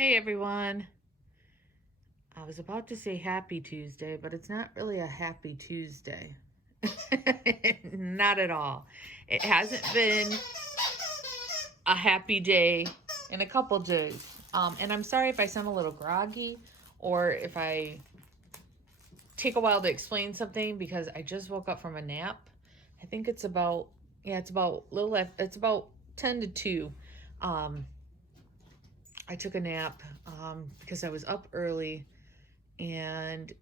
Hey everyone. I was about to say happy Tuesday, but it's not really a happy Tuesday. Not at all. It hasn't been a happy day in a couple days. And I'm sorry if I sound a little groggy or if I take a while to explain something because I just woke up from a nap. I think it's about, it's about 10 to 2. I took a nap because I was up early and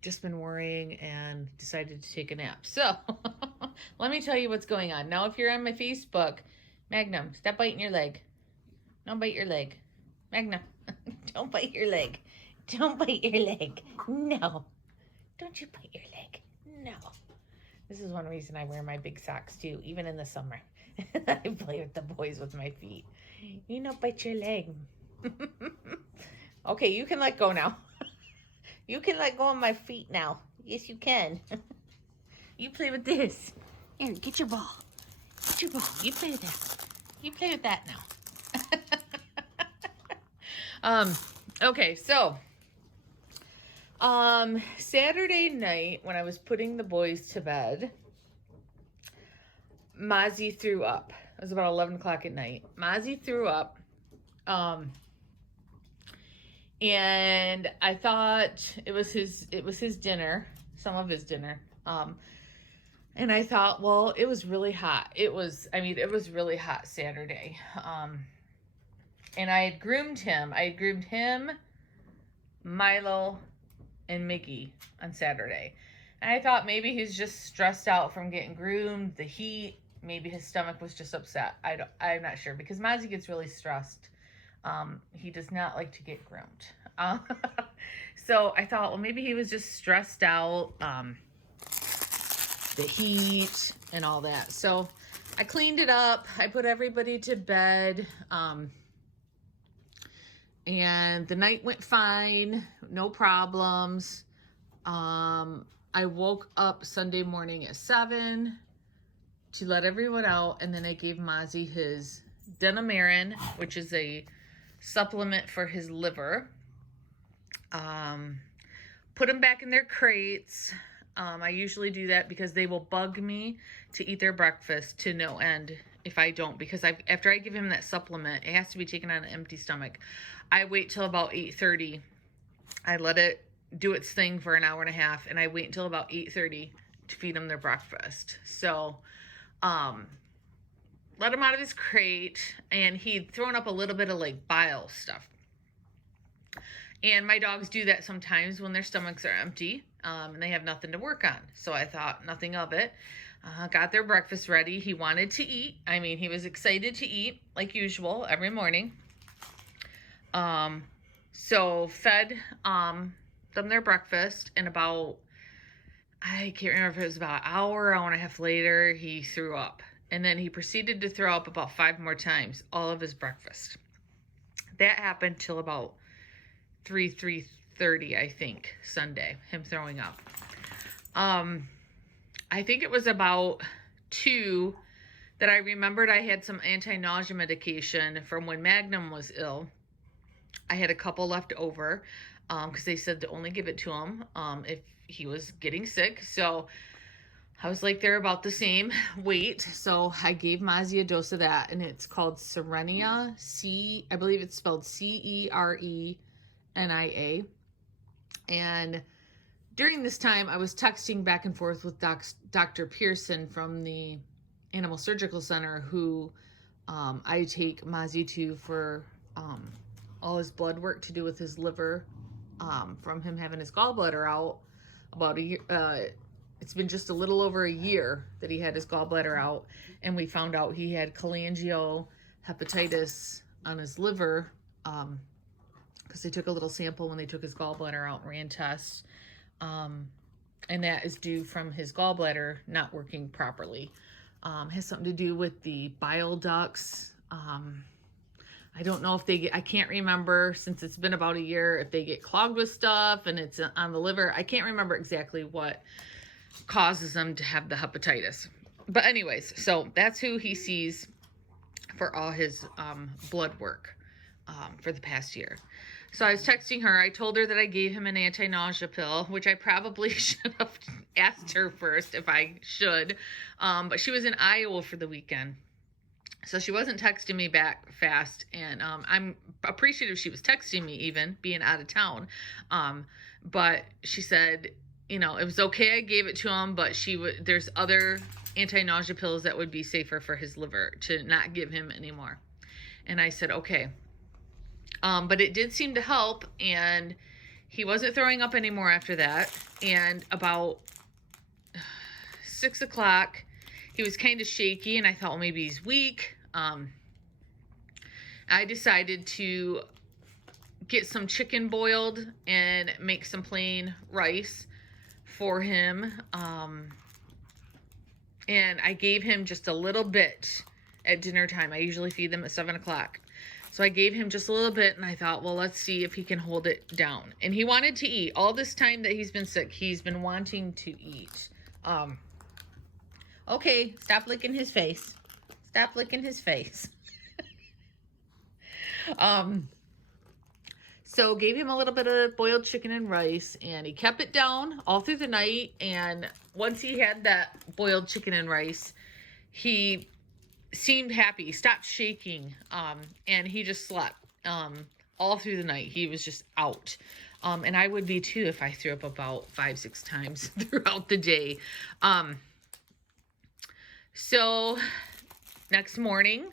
just been worrying and decided to take a nap. So let me tell you what's going on. Now, if you're on my Facebook, Magnum, stop biting your leg. Don't bite your leg. Magnum, don't bite your leg. Don't bite your leg. No. Don't you bite your leg. No. This is one reason I wear my big socks too, even in the summer. I play with the boys with my feet. You don't bite your leg. Okay, you can let go now. You can let go of my feet now. Yes, you can. You play with this. Here, get your ball. Get your ball. You play with that. You play with that now. Okay, so Saturday night when I was putting the boys to bed, Mozzie threw up. It was about 11 o'clock at night. Mozzie threw up. And I thought it was his dinner, some of his dinner. And I thought, well, it was really hot. It was really hot Saturday. And I had groomed him. I had groomed him, Milo, and Miggy on Saturday. And I thought maybe he's just stressed out from getting groomed, the heat. Maybe his stomach was just upset. I'm not sure because Mazi gets really stressed. He does not like to get groomed. So I thought, well, maybe he was just stressed out, the heat and all that. So I cleaned it up. I put everybody to bed. And the night went fine. No problems. I woke up Sunday morning at 7 to let everyone out. And then I gave Mazi his Denamarin, which is a supplement for his liver. Put them back in their crates. I usually do that because they will bug me to eat their breakfast to no end if I don't, because after I give him that supplement, it has to be taken on an empty stomach. I wait till about 8:30. I let it do its thing for an hour and a half, and I wait until about 8:30 to feed them their breakfast. So, let him out of his crate, and he'd thrown up a little bit of like bile stuff. And my dogs do that sometimes when their stomachs are empty, and they have nothing to work on. So I thought nothing of it. Got their breakfast ready. He wanted to eat. I mean, he was excited to eat like usual every morning. So fed them their breakfast, and about, I can't remember if it was about an hour and a half later, he threw up. And then he proceeded to throw up about 5 more times, all of his breakfast. That happened till about 3:30, I think, Sunday, him throwing up. I think it was about 2 that I remembered I had some anti-nausea medication from when Magnum was ill. I had a couple left over because they said to only give it to him if he was getting sick. So I was like, they're about the same weight. So I gave Mazi a dose of that, and it's called Cerenia. I believe it's spelled Cerenia. And during this time, I was texting back and forth with Dr. Pearson from the Animal Surgical Center, who I take Mazi to for all his blood work to do with his liver, from him having his gallbladder out about a year. It's been just a little over a year that he had his gallbladder out, and we found out he had cholangiohepatitis on his liver, because they took a little sample when they took his gallbladder out and ran tests, and that is due from his gallbladder not working properly. Has something to do with the bile ducts. I don't know if I can't remember, since it's been about a year, if they get clogged with stuff and it's on the liver. I can't remember exactly what causes them to have the hepatitis. But anyways, so that's who he sees for all his blood work. for the past year. So I was texting her. I told her that I gave him an anti-nausea pill, which I probably should have asked her first if I should. But she was in Iowa for the weekend. So she wasn't texting me back fast. And I'm appreciative she was texting me even, being out of town. But she said, you know, it was okay I gave it to him, but there's other anti-nausea pills that would be safer for his liver to not give him anymore. And I said, okay. But it did seem to help, and he wasn't throwing up anymore after that. And about 6 o'clock, he was kind of shaky, and I thought, well, maybe he's weak. I decided to get some chicken boiled and make some plain rice for him. And I gave him just a little bit at dinner time. I usually feed them at 7 o'clock. So I gave him just a little bit, and I thought, well, let's see if he can hold it down. And he wanted to eat. All this time that he's been sick, he's been wanting to eat. Okay, stop licking his face. Stop licking his face. So gave him a little bit of boiled chicken and rice, and he kept it down all through the night. And once he had that boiled chicken and rice, he seemed happy. He stopped shaking, and he just slept all through the night. He was just out. And I would be too if I threw up about 5-6 times throughout the day. So next morning,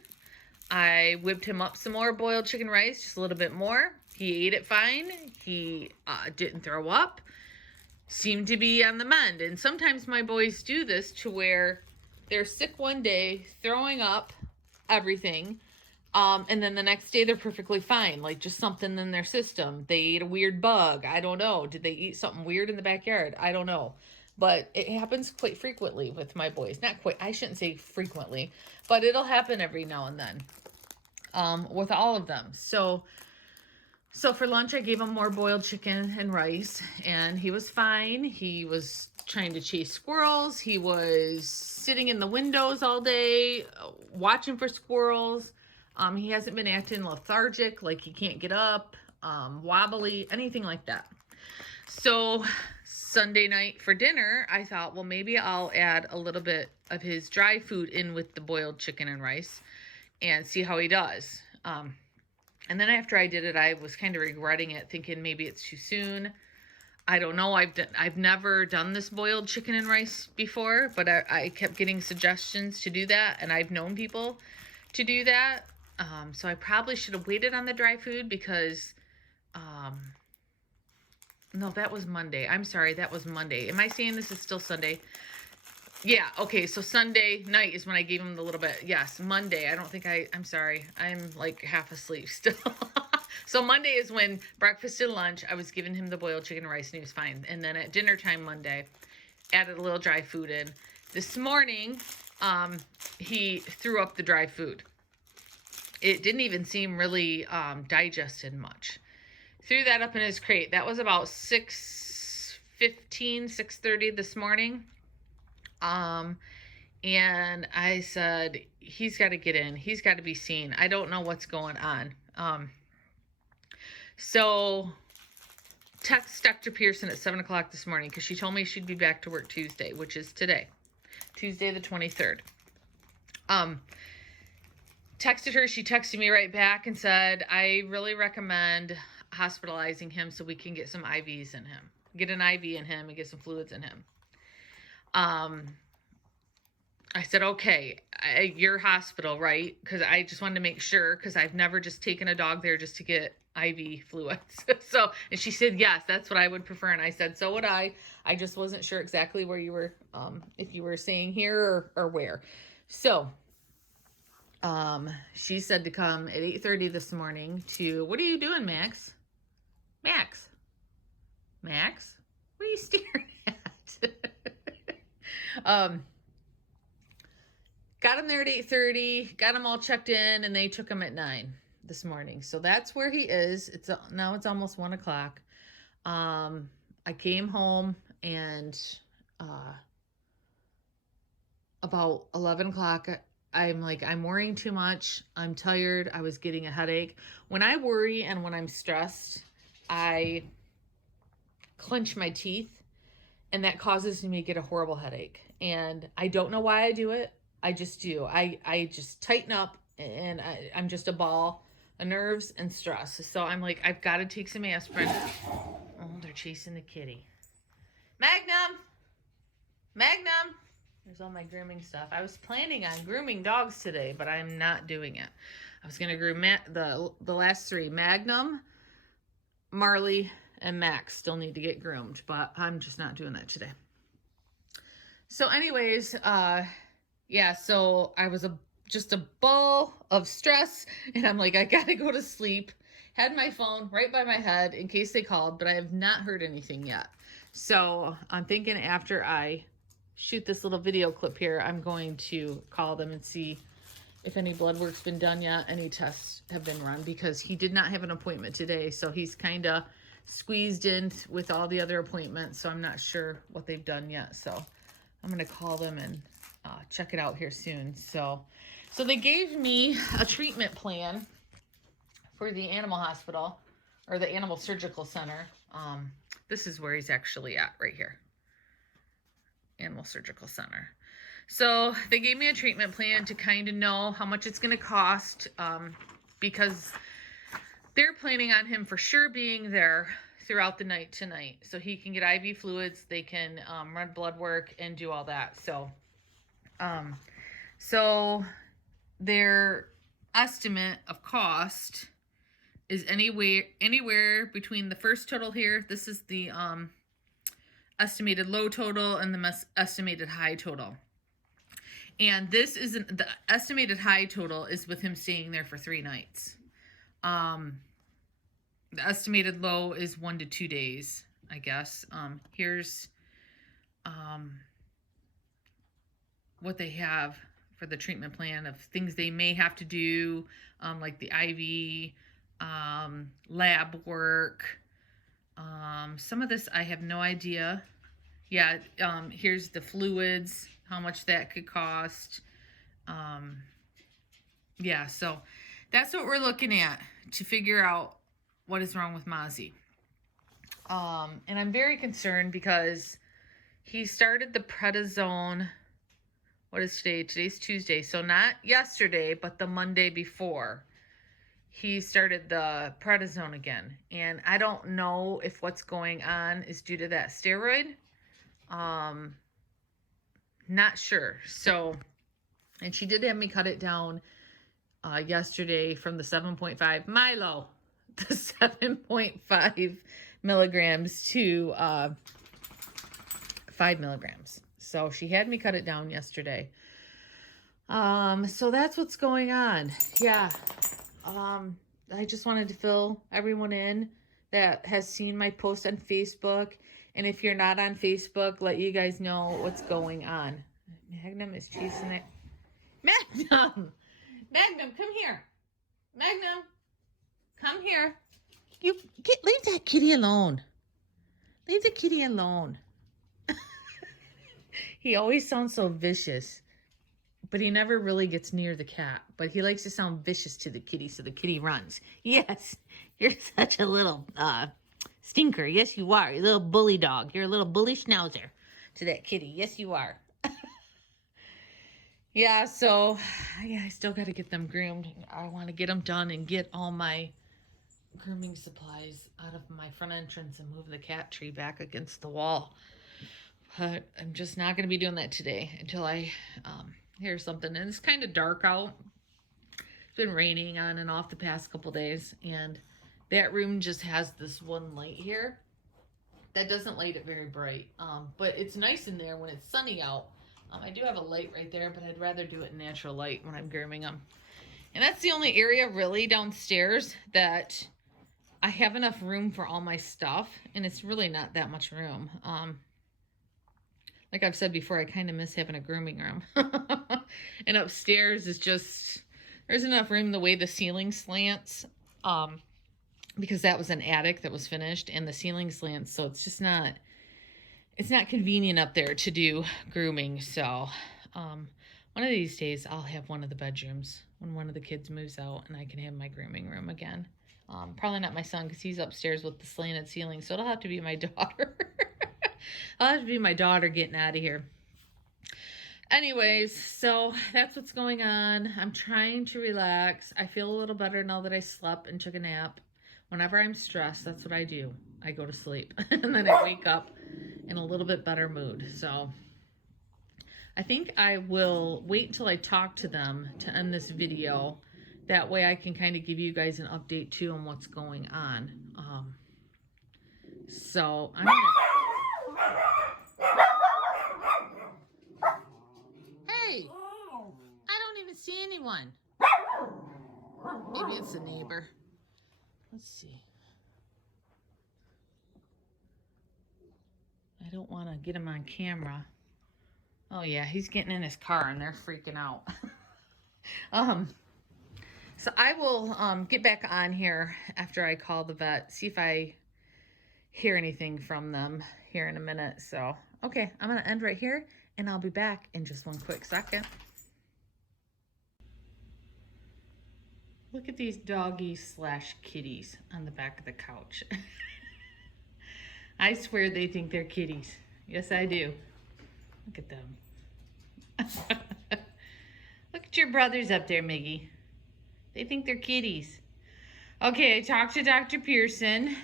I whipped him up some more boiled chicken rice, just a little bit more. He ate it fine. He didn't throw up. Seemed to be on the mend. And sometimes my boys do this to where they're sick one day, throwing up everything, and then the next day they're perfectly fine, like just something in their system. They ate a weird bug. I don't know. Did they eat something weird in the backyard? I don't know. But it happens quite frequently with my boys. Not quite, I shouldn't say frequently, but it'll happen every now and then with all of them. So for lunch, I gave him more boiled chicken and rice, and he was fine. He was trying to chase squirrels. He was sitting in the windows all day, watching for squirrels. He hasn't been acting lethargic, like he can't get up, wobbly, anything like that. So Sunday night for dinner, I thought, well, maybe I'll add a little bit of his dry food in with the boiled chicken and rice and see how he does. And then after I did it, I was kind of regretting it, thinking maybe it's too soon. I don't know. I've never done this boiled chicken and rice before, but I kept getting suggestions to do that, and I've known people to do that. So I probably should have waited on the dry food because, no, that was Monday. I'm sorry, that was Monday. Am I saying this is still Sunday? Yeah, okay, so Sunday night is when I gave him the little bit. Yes, Monday. I don't think I'm sorry. I'm like half asleep still. So Monday is when breakfast and lunch, I was giving him the boiled chicken and rice, and he was fine. And then at dinner time Monday, added a little dry food in. This morning, he threw up the dry food. It didn't even seem really digested much. Threw that up in his crate. That was about 6:15, 6:30 this morning. And I said, he's got to get in. He's got to be seen. I don't know what's going on. So text Dr. Pearson at 7 o'clock this morning because she told me she'd be back to work Tuesday, which is today, Tuesday the 23rd. Texted her. She texted me right back and said, I really recommend hospitalizing him so we can get some IVs in him. Get an IV in him and get some fluids in him. I said, okay, your hospital, right? Because I just wanted to make sure, because I've never just taken a dog there just to get IV fluids. So, and she said, yes, that's what I would prefer. And I said, so would I. I just wasn't sure exactly where you were, if you were saying here or where. So, she said to come at 8:30 this morning to, what are you doing, Max? Max? Max? What are you staring at? Got him there at 8:30, got him all checked in, and they took him at 9 this morning. So that's where he is. Now it's almost 1 o'clock. I came home and about 11 o'clock, I'm like, I'm worrying too much. I'm tired. I was getting a headache. When I worry and when I'm stressed, I clench my teeth, and that causes me to get a horrible headache. And I don't know why I do it. I just do. I just tighten up, and I'm just a ball of nerves and stress. So I'm like, I've got to take some aspirin. Oh, they're chasing the kitty. Magnum! Magnum! There's all my grooming stuff. I was planning on grooming dogs today, but I'm not doing it. I was going to groom the last three. Magnum, Marley, and Max still need to get groomed, but I'm just not doing that today. So anyways, yeah, so I was just a ball of stress, and I'm like, I gotta go to sleep. Had my phone right by my head in case they called, but I have not heard anything yet. So I'm thinking after I shoot this little video clip here, I'm going to call them and see if any blood work's been done yet, any tests have been run, because he did not have an appointment today. So he's kind of squeezed in with all the other appointments. So I'm not sure what they've done yet. So I'm going to call them and check it out here soon. So they gave me a treatment plan for the animal hospital, or the animal surgical center. This is where he's actually at right here. Animal surgical center. So they gave me a treatment plan to kind of know how much it's going to cost, because they're planning on him for sure being there throughout the night tonight. So he can get IV fluids, they can run blood work and do all that. So their estimate of cost is anywhere between the first total here. This is the estimated low total and the estimated high total. And this isn't, the estimated high total is with him staying there for 3 nights. The estimated low is 1 to 2 days, I guess. Here's what they have for the treatment plan of things they may have to do, like the IV, lab work. Some of this I have no idea. Yeah, here's the fluids, how much that could cost. Yeah, so that's what we're looking at to figure out what is wrong with Mozzie. And I'm very concerned because he started the prednisone. What is today? Today's Tuesday. So not yesterday, but the Monday before. He started the prednisone again. And I don't know if what's going on is due to that steroid. Not sure. So, and she did have me cut it down yesterday from the 7.5 Milo, the 7.5 milligrams to 5 milligrams. So she had me cut it down yesterday. So that's what's going on. Yeah. I just wanted to fill everyone in that has seen my post on Facebook. And if you're not on Facebook, let you guys know what's going on. Magnum is chasing it. Magnum! Magnum, come here. Magnum, come here. Leave that kitty alone. Leave the kitty alone. He always sounds so vicious, but he never really gets near the cat. But he likes to sound vicious to the kitty, so the kitty runs. Yes, you're such a little stinker. Yes, you are. You're a little bully dog. You're a little bully schnauzer to that kitty. Yes, you are. Yeah, so yeah, I still got to get them groomed. I want to get them done and get all my grooming supplies out of my front entrance and move the cat tree back against the wall. But I'm just not going to be doing that today until I hear something. And it's kind of dark out. It's been raining on and off the past couple days. And that room just has this one light here that doesn't light it very bright. But it's nice in there when it's sunny out. I do have a light right there, but I'd rather do it in natural light when I'm grooming them. And that's the only area really downstairs that I have enough room for all my stuff. And it's really not that much room. Like I've said before, I kind of miss having a grooming room. And upstairs is just, there's enough room the way the ceiling slants. Because that was an attic that was finished and the ceiling slants. So it's just not, it's not convenient up there to do grooming. So, when One of these days, I'll have one of the bedrooms when one of the kids moves out and I can have my grooming room again. Probably not my son because he's upstairs with the slanted ceiling, so it'll have to be my daughter. I'll have to be my daughter getting out of here. Anyways, so that's what's going on. I'm trying to relax. I feel a little better now that I slept and took a nap. Whenever I'm stressed, that's what I do. I go to sleep and then I wake up in a little bit better mood. So I think I will wait until I talk to them to end this video. That way I can kind of give you guys an update too on what's going on. So I'm gonna... Hey, I don't even see anyone. Maybe it's a neighbor. Let's see. I don't want to get him on camera. Oh yeah, he's getting in his car and they're freaking out. So I will get back on here after I call the vet, see if I hear anything from them here in a minute. So, okay, I'm gonna end right here and I'll be back in just one quick second. Look at these doggies / kitties on the back of the couch. I swear they think they're kitties. Yes, I do. Look at them. Look at your brothers up there, Miggy. They think they're kitties. Okay, I talked to Dr. Pearson.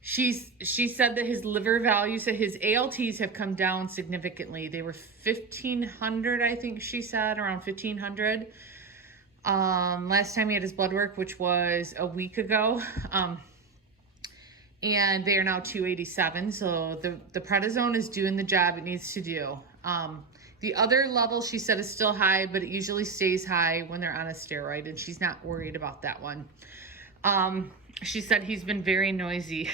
She said that his liver values, that his ALTs have come down significantly. They were 1,500, I think she said, around 1,500. Last time he had his blood work, which was a week ago. And they are now 287. So the prednisone is doing the job it needs to do. The other level she said is still high, but it usually stays high when they're on a steroid, and she's not worried about that one. She said he's been very noisy.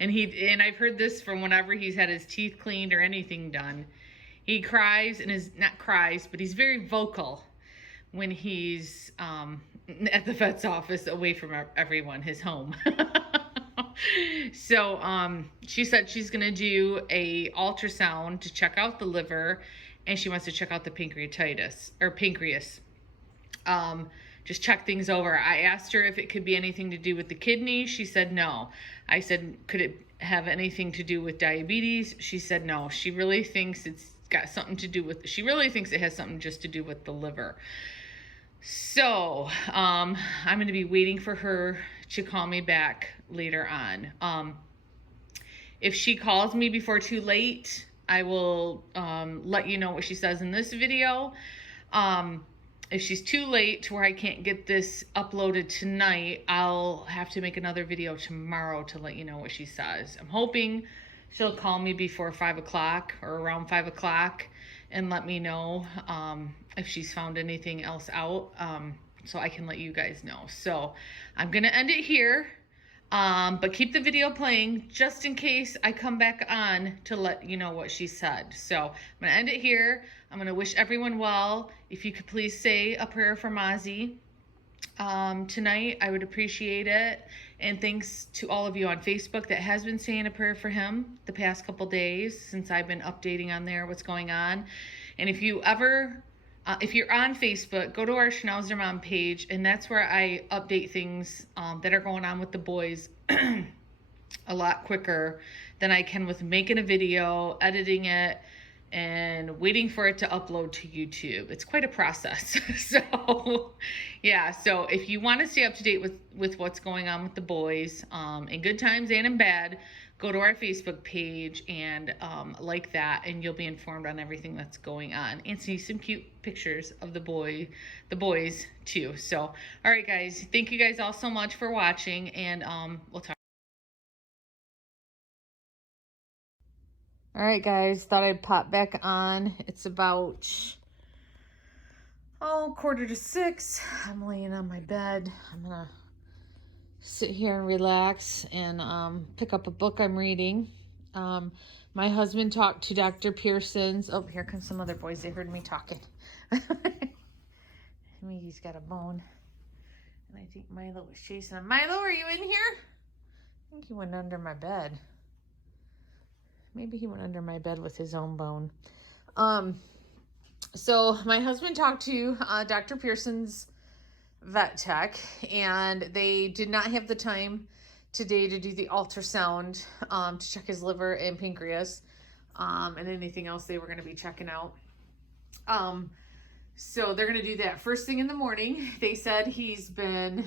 and I've heard this from whenever he's had his teeth cleaned or anything done. He cries and is not cries, but he's very vocal when he's at the vet's office away from everyone, his home. So she said she's gonna do a ultrasound to check out the liver, and she wants to check out the pancreas. Just check things over. I asked her if it could be anything to do with the kidney. She said no. I said, could it have anything to do with diabetes? She said no. She really thinks it's got something to do with, she really thinks it has something just to do with the liver. So I'm going to be waiting for her to call me back later on. If she calls me before too late, I will let you know what she says in this video. If she's too late to where I can't get this uploaded tonight, I'll have to make another video tomorrow to let you know what she says. I'm hoping she'll call me before 5 o'clock or around 5 o'clock and let me know if she's found anything else out, so I can let you guys know. So I'm going to end it here, but keep the video playing just in case I come back on to let you know what she said. So I'm going to end it here. I'm going to wish everyone well. If you could please say a prayer for Mazi tonight, I would appreciate it. And thanks to all of you on Facebook that has been saying a prayer for him the past couple days since I've been updating on there what's going on. And if you ever, if you're on Facebook, go to our Schnauzer Mom page, and that's where I update things that are going on with the boys a lot quicker than I can with making a video, editing it, and waiting for it to upload to YouTube. It's quite a process. So yeah, so if you want to stay up to date with what's going on with the boys, in good times and in bad, go to our Facebook page and like that, and you'll be informed on everything that's going on and see some cute pictures of the boys too. So all right guys, thank you guys all so much for watching, and we'll talk. All right, guys, thought I'd pop back on. It's about, 5:45. I'm laying on my bed. I'm gonna sit here and relax and pick up a book I'm reading. My husband talked to Dr. Pearson's. Oh, here comes some other boys. They heard me talking. Miggy's got a bone. And I think Milo was chasing him. Milo, are you in here? I think he went under my bed. Maybe he went under my bed with his own bone. So my husband talked to Dr. Pearson's vet tech, and they did not have the time today to do the ultrasound to check his liver and pancreas and anything else they were going to be checking out. So they're going to do that first thing in the morning. They said he's been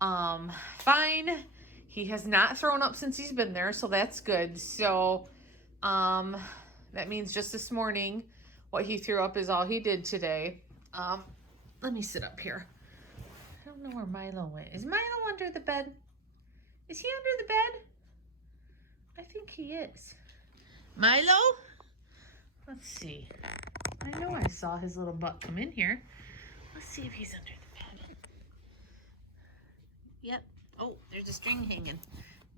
fine. He has not thrown up since he's been there, so that's good. So that means just this morning what he threw up is all he did today. Let me sit up here. I don't know where Milo went. Is Milo under the bed? Is he under the bed? I think he is. Milo? Let's see. I know I saw his little butt come in here. Let's see if he's under the bed. Yep. Oh, there's a string hanging.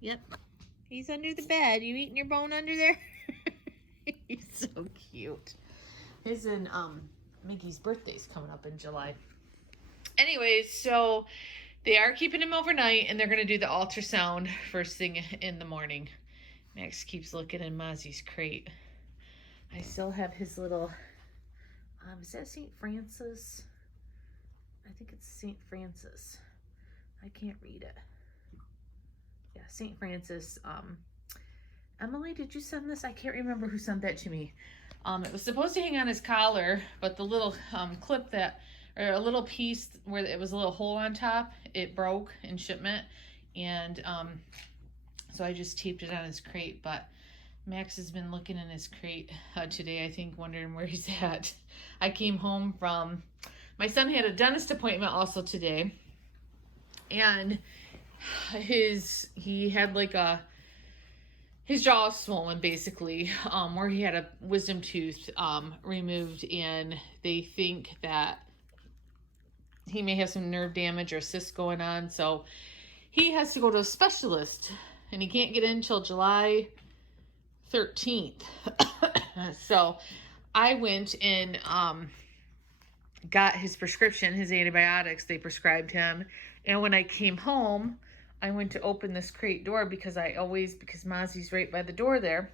Yep. He's under the bed. You eating your bone under there? He's so cute. His and Miggy's birthday's coming up in July. Anyways, so they are keeping him overnight, and they're going to do the ultrasound first thing in the morning. Max keeps looking in Mozzie's crate. I still have his little, is that St. Francis? I think it's St. Francis. I can't read it. Yeah, St. Francis. Emily, did you send this? I can't remember who sent that to me. It was supposed to hang on his collar, but the little clip that, or a little piece where it was a little hole on top, it broke in shipment. And so I just taped it on his crate. But Max has been looking in his crate today, I think, wondering where he's at. I came home from, my son had a dentist appointment also today. And he had like his jaw was swollen basically, where he had a wisdom tooth removed, and they think that he may have some nerve damage or cysts going on, so he has to go to a specialist, and he can't get in until July 13th. So I went and got his prescription, his antibiotics they prescribed him, and when I came home, I went to open this crate door because Mozzie's right by the door there.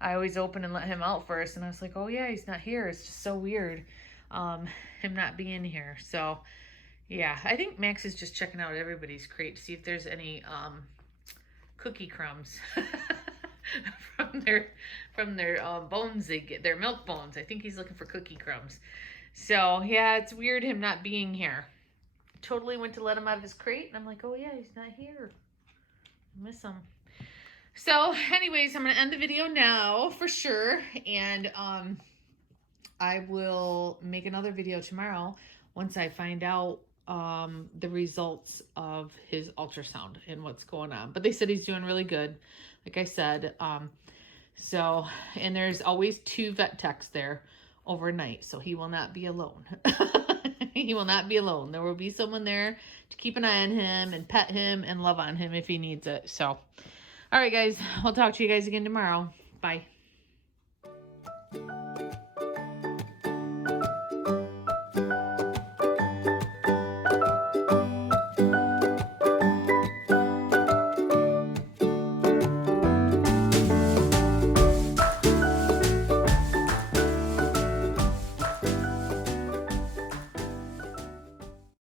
I always open and let him out first. And I was like, oh yeah, he's not here. It's just so weird, him not being here. So yeah, I think Max is just checking out everybody's crate to see if there's any cookie crumbs from their bones they get, their milk bones. I think he's looking for cookie crumbs. So yeah, it's weird him not being here. Totally went to let him out of his crate, and I'm like, oh yeah, he's not here. I miss him. So anyways, I'm gonna end the video now for sure, and I will make another video tomorrow once I find out the results of his ultrasound and what's going on. But they said he's doing really good, like I said. So, and there's always 2 vet techs there overnight, so he will not be alone. He will not be alone. There will be someone there to keep an eye on him and pet him and love on him if he needs it. So, all right, guys. I'll talk to you guys again tomorrow. Bye.